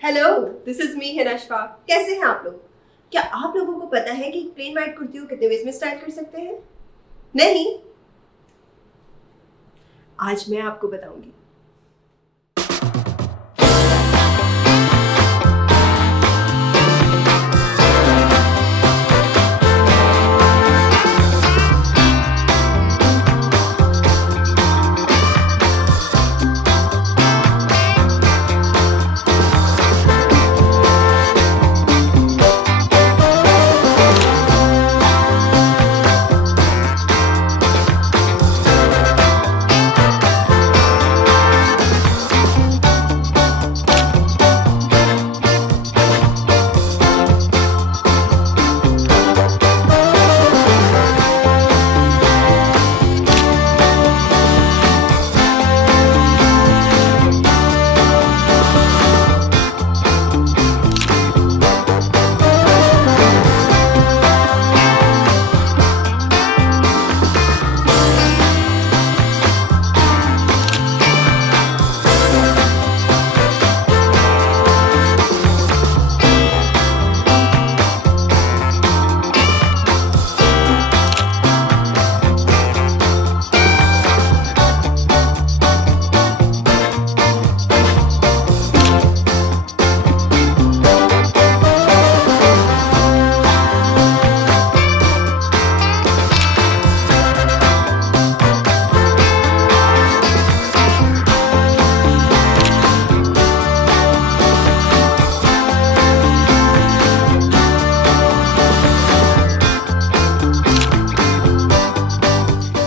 Hello, this is me Hina अशफाक। कैसे हैं आप लोग? क्या आप लोगों को पता है कि प्लेन वाइट कुर्ती को कितने वेज में स्टाइल कर सकते हैं? नहीं? आज मैं आपको बताऊंगी।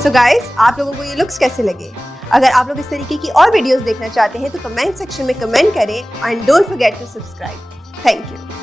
सो गाइस, आप लोगों को ये लुक्स कैसे लगे? अगर आप लोग इस तरीके की और वीडियोस देखना चाहते हैं तो कमेंट सेक्शन में कमेंट करें and don't forget to subscribe. Thank you.